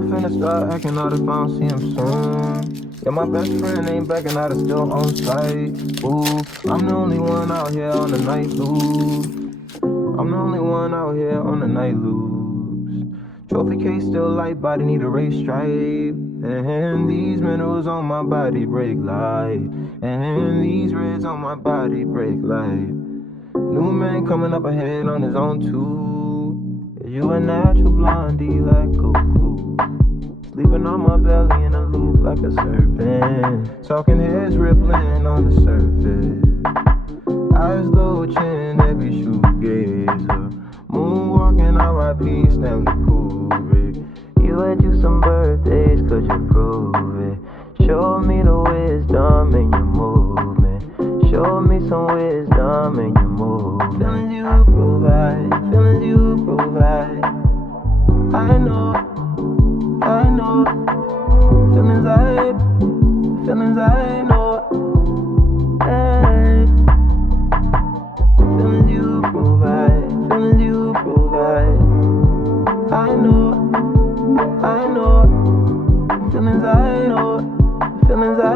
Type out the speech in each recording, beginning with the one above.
I'm finna start acting out if I don't see him soon. Yeah, my best friend ain't backing out, it's still on site. Ooh, I'm the only one out here on the night loose. I'm the only one out here on the night loose. Trophy case still light, body need a race stripe. And these minerals on my body break light. And these reds on my body break light. New man coming up ahead on his own too. Is you a natural blondie like Coco? Sleeping on my belly in a loop like a serpent. Talking heads rippling on the surface. Eyes low, chin, every shoegazer. Moonwalking, R.I.P. Stanley Kubrick. You had you some birthdays, could you prove it? Show me the wisdom in your movement. Show me some wisdom in your movement. Feelings you provide, feelings you provide. I know, feelings I know. Hey. Feelings you provide, feelings you provide. I know, feelings I know, feelings I.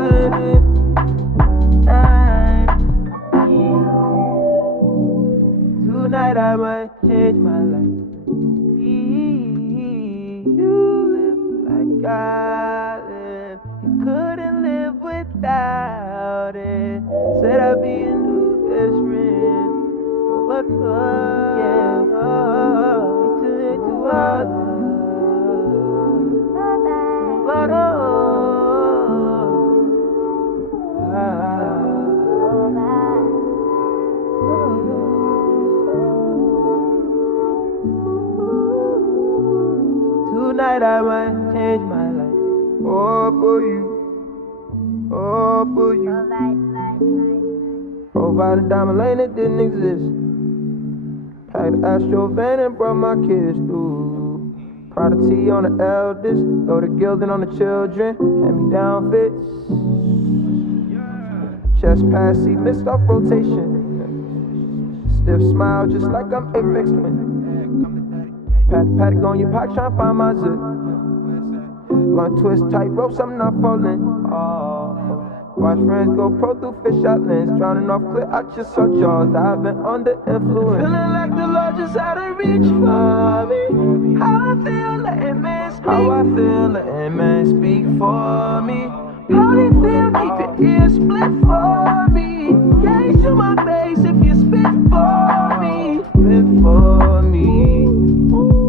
Tonight I might change my life. You live like I live. You couldn't live without it. Said I'd be a new best friend. But yeah, it's too hard. But tonight I might change my life. All for you, all for you. Provide a diamond lane that didn't exist. Packed the Astro van and brought my kids through. Proud of T on the eldest, throw the gilding on the children. Hand me down fits. Chest pass, seat missed off rotation. Stiff smile just like I'm Apex Twin. Paddock on your pocket, tryna find my zip. Long twist, tight ropes, I'm not falling. Watch friends go pro through fish out lens. Drowning off clear, I just saw jaws diving under influence. Feeling like the Lord just had to reach for me. How I feel, letting man speak. How I feel, letting man speak for me. How they feel, keep the ear split for me. Yeah, you my baby.